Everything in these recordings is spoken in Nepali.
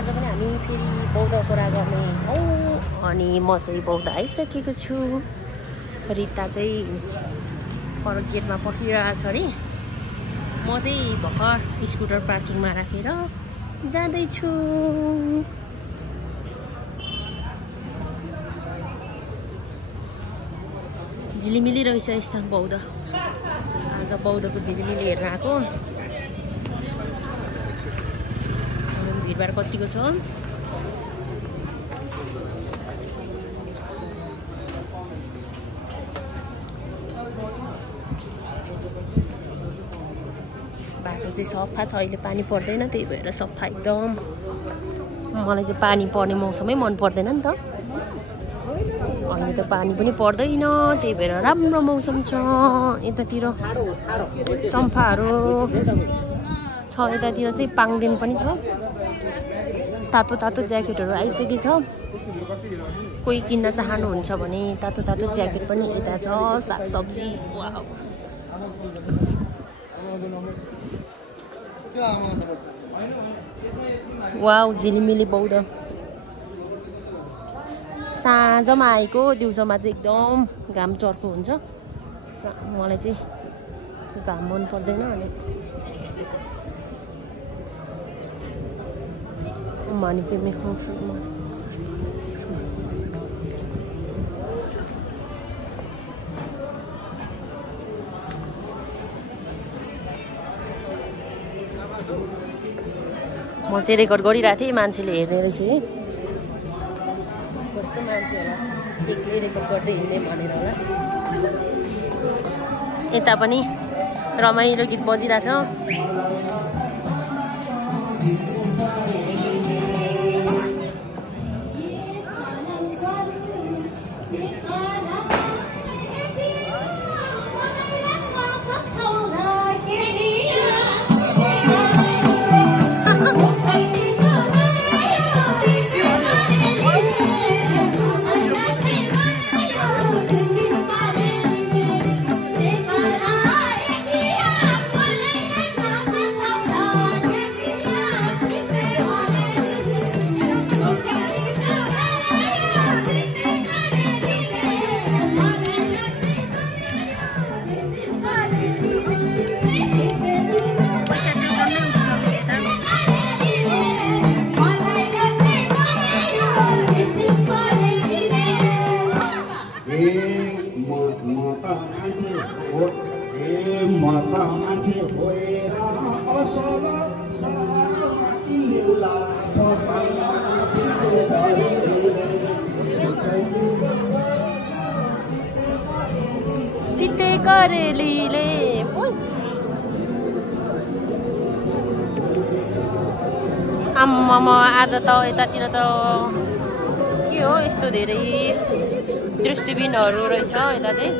आज पनि हामी फेरि बौद्ध कुरा गर्ने छौँ अनि म चाहिँ बौद्ध आइसकेको छु। रिता चाहिँ पर गेटमा पर्खिरहेको छ अरे। म चाहिँ भर्खर स्कुटर पार्किङमा राखेर जाँदैछु। झिलिमिली रहेछ यस्ता बौद्ध। आज बौद्धको झिलिमिली हेर्न आएको। भिडभाड कतिको छ। बाटो चाहिँ सफा छ, अहिले पानी पर्दैन, त्यही भएर सफा एकदम। मलाई चाहिँ पानी पर्ने मौसमै मन पर्दैन नि त। अहिले त पानी पनि पर्दैन, त्यही भएर राम्रो मौसम छ। यतातिर चम्फाहरू छ, यतातिर चाहिँ पाङदेन पनि छ। तातो तातो ज्याकेटहरू आइसकेको छ। कोही किन्न चाहनुहुन्छ भने तातो तातो ज्याकेट पनि यता छ। सागसब्जी वाउ झिलिमिली बौद्ध। साँझमा आएको, दिउँसोमा चाहिँ एकदम घाम चर्को हुन्छ। मलाई चाहिँ घाम मन पर्दैन। अनि मानी पे में हूँ म चाहिँ रेकर्ड गरिरहेको थिएँ, मान्छेले हेर्ने रहेछ है। कस्तो मान्छे होला, एक्लै रेकर्ड गर्दै हिँड्ने भनेर होला। यता पनि रमाइलो गीत बजिरहेछ। आम्मामा आज त यतातिर त के हो, यस्तो धेरै दृष्टिबिनहरू रहेछ। यता चाहिँ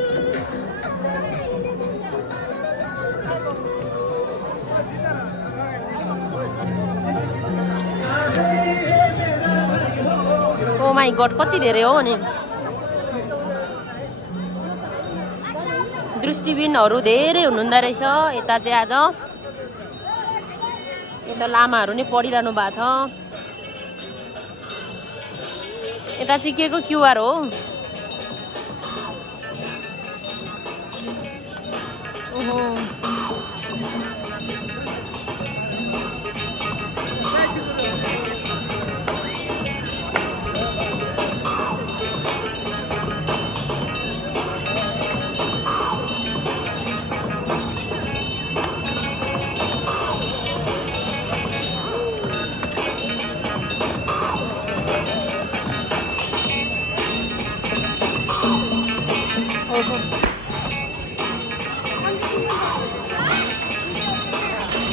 ओ माई गड कति धेरै हो नि। दृष्टिबिनहरू धेरै हुनुहुँदो रहेछ यता चाहिँ। आज यता लामाहरू नै पढिरहनु भएको छ। यता चाहिँ के को क्युआर हो? ओहो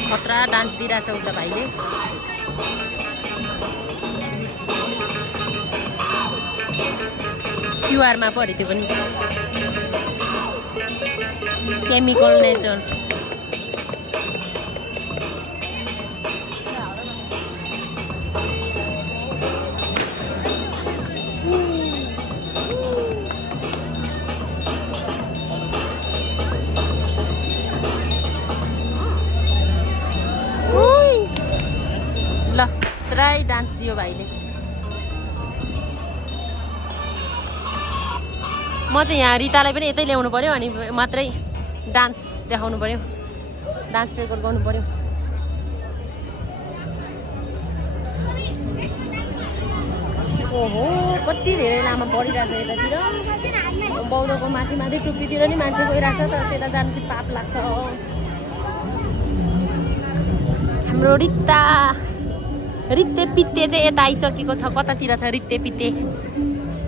खतरा डान्स दिइरहेछ उता भाइले। क्युआरमा पऱ्यो त्यो पनि। Chemical nature. ल ट्राई डान्स डान्स दियो भाइले। म चाहिँ यहाँ रितालाई पनि यतै ल्याउनु पर्यो अनि मात्रै डान्स देखाउनु पर्यो, डान्स रेकर्ड गर्नु पर्यो। ओहो कति धेरै लामा परिरहेछ यतातिर। बौद्धको माथि माथि टुप्पीतिर नि मान्छे गइरहेछ तर त्यता जानु चाहिँ पाप लाग्छ। हाम्रो रित्ते पित्ते चाहिँ यता आइसकेको छ। कतातिर छ रित्ते पित्ते?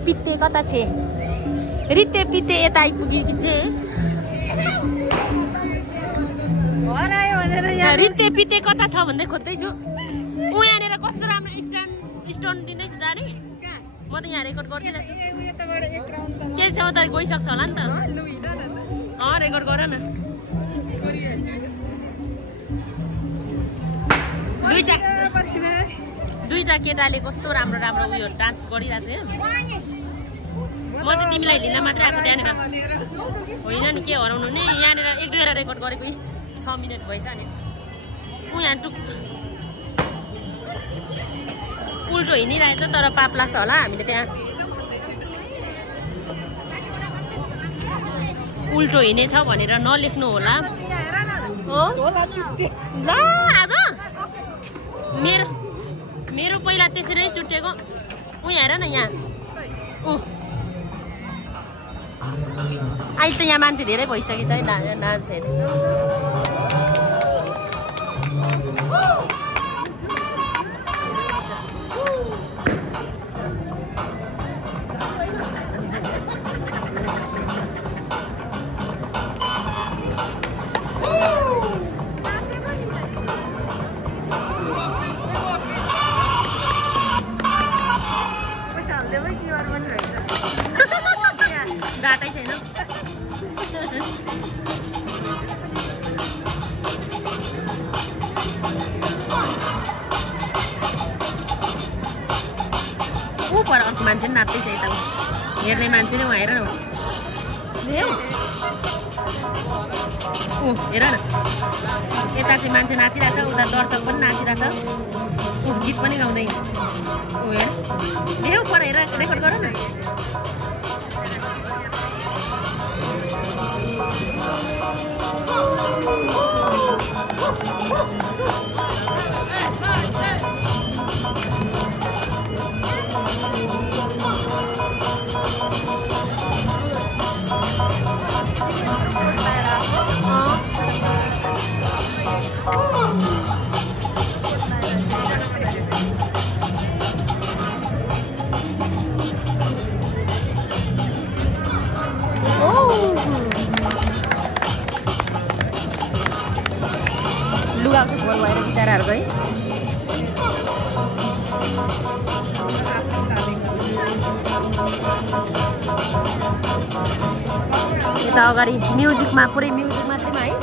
पित्ते कता छ? रित्ते पित्ते यता आइपुगेकी छ। रित्ते पित्ते कता छ भन्दै खोज्दैछु। ऊ यहाँनिर कस्तो राम्रो स्टोन दिँदैछ जाने। म त यहाँ रेकर्ड गरिदिरहेको छु। के छ त गइसक्छ होला नि त। रेकर्ड गर न। दुईटा केटाले कस्तो राम्रो राम्रो उयो डान्स गरिरहेछ। म चाहिँ तिमीलाई लिन मात्रै आएको त्यहाँनिर। होइन नि के हराउनु नि। यहाँनिर 1-2 रेकर्ड गरेको 6 मिनट भएछ नि। ऊ यहाँ उल्टो हिँडिरहेछ तर पाप लाग्छ होला। हामीले त्यहाँ उल्टो हिँडेछ भनेर नलेख्नु होला। ल आज मेरो पहिला त्यसरी चुट्टेको। ऊ यहाँ हेर न यहाँ। अहिले त यहाँ मान्छे धेरै भइसकेछ है डान्स हेर्ने। बाटै छैन। पर अर्को मान्छे पनि नाच्दैछ यता। हेर्ने मान्छे नै हेर न। हेर न यता चाहिँ मान्छे नाचिरहेछ, उता दर्शक पनि नाचिरहेछ, गीत पनि गाउँदै। हेर देऊ पर हेर रेकर्ड गर न। लुगाको झोल भएर बिचराहरू गए। यता अगाडि म्युजिकमा पुरै म्युजिक मात्रै है।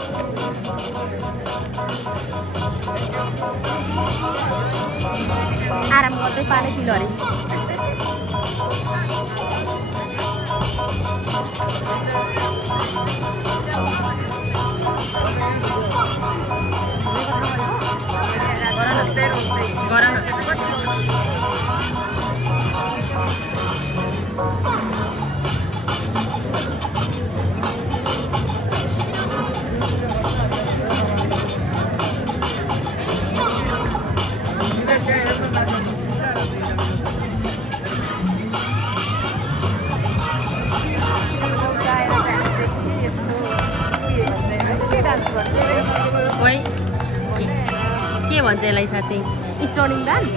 आराम गर्दै पाले पिलो अरे। के भन्छ यसलाई साँच्चै स्टोनिङ डान्स?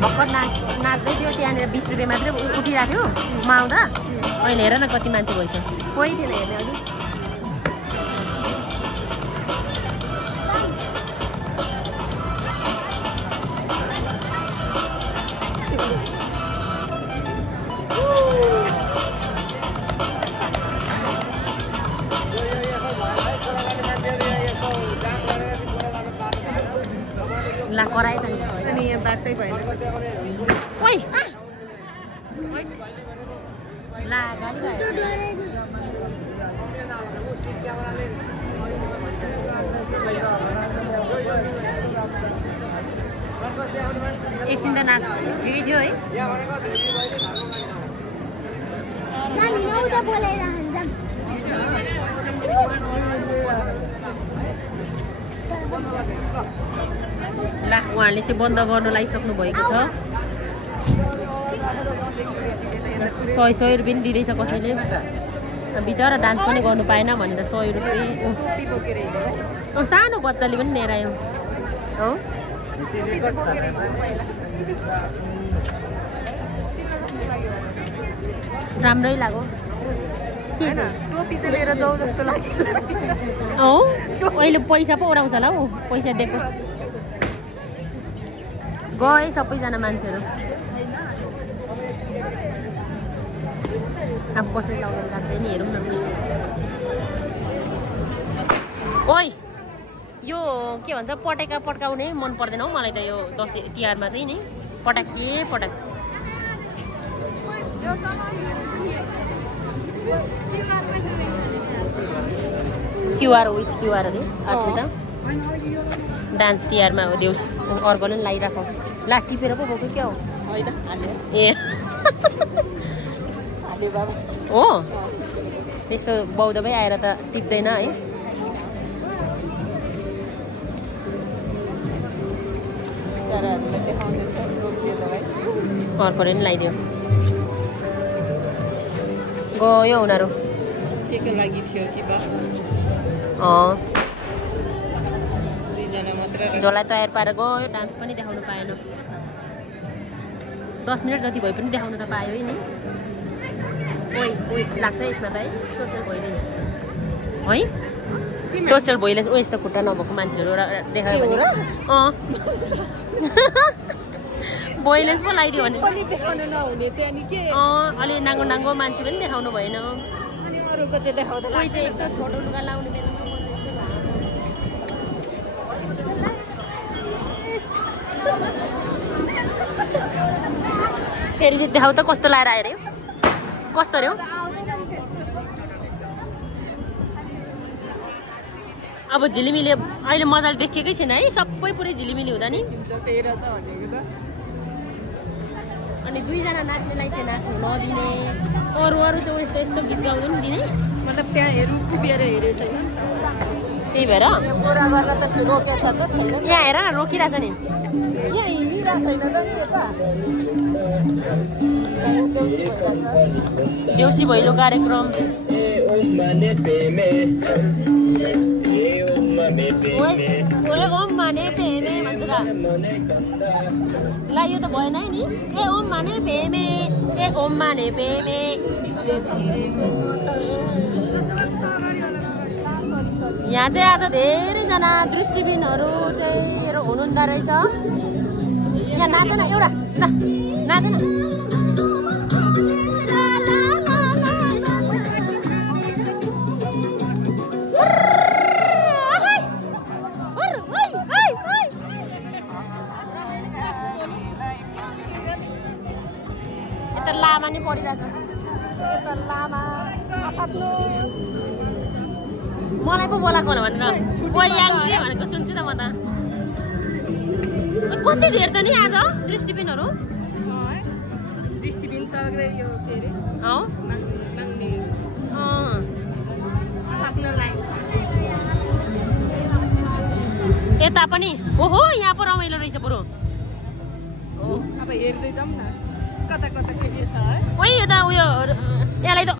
भर्खर नाच्दै थियो त्यहाँनिर 20 रुपियाँ मात्रै उठिरहेको थियो म आउँदा। अहिले हेर न कति मान्छे भइसक्यो। कोही थिएन हेर्ने अघि। ला कराए त नि अनि यहाँ बाटै भएन ओइ ला गाडी एकछिन त नाच ठिकै थियो है ला उहाँले चाहिँ बन्द गर्नु लागिसक्नु भएको छ 100 रुपियाँ दिँदैछ कसैले बिचरा डान्स पनि गर्नु पाएन भनेर 100 रुपियाँ सानो बच्चाले पनि लिएर आयो हो राम्रै लाग्यो हो अहिले पैसा पो ओराउँछ होला हौ पैसा दिएको गए सबैजना मान्छेहरू अब कसरी लाउनु लाग्छ नि हेरौँ न ओइ यो के भन्छ पटेका पड्काउने मन पर्दैन हौ मलाई त यो दसैँ तिहारमा चाहिँ नि पटाके पटाक क्युआर विथ क्युआर अरे अच्छा डान्स तिहारमा हो देउसी अर्कोले पनि लगाइराख ला टिपेर पो भएको क्या हो ए हो त्यस्तो बौद्ध भाइ आएर त टिप्दैन है अर्कोले पनि लगाइदियो गयो उनीहरू झोला तयार पारेर गयो डान्स पनि देखाउनु पाएन 10 मिनट जति भए पनि देखाउनु त पायो है नि ओइ लाग्छ यसमा त है सोसियल भोइलेन्स है सोसियल भोइलेन्स ओ यस्तो खुट्टा नभएको मान्छेहरू देखायो भने भोइलेन्स पो लगाइदियो भने अलि नाङ्गो नाङ्गो मान्छे पनि देखाउनु भएन कोही चाहिँ यस्तो छोटो लुगा लाउने फेरि देखाउ त कस्तो लाएर आयो अरे कस्तो अरे अब झिलिमिली अहिले मजाले देखिएकै छैन है सबै पुरै झिलिमिली हुँदा नि अनि दुईजना नाच्नेलाई चाहिँ नाच्नु नदिने अरू चाहिँ यस्तो यस्तो गीत गाउँदै पनि दिने मतलब त्यहाँ कुपिएर हेरे छैन त्यही भएर यहाँ हेर न रोकिरहेछ नि देउसी भैलो कार्यक्रम ओम माने पेमे भन्छ त ला यो त भएन है नि ए ओम माने पेमे ए ओम माने पेमे यहाँ चाहिँ आज धेरैजना दृष्टिबिनहरू चाहिँ हुनुहुँदो रहेछ यहाँ नाच न एउटा नाच न यता लामा नि पढिरहेछ यता लामा मलाई पो बोलाएको होला भनेर ओइ याङजी भनेको सुन्छु त म त कति धेर त नि आज दृष्टिबिनहरू दृष्टिबिन सबै यो के रे माग्ने आफ्नो लाइन यता पनि ओहो यहाँ पो रमाइलो रहेछ बरु अब हेर्दै जाउँ न कता कता के छ है ओइ यो त उयो यसलाई त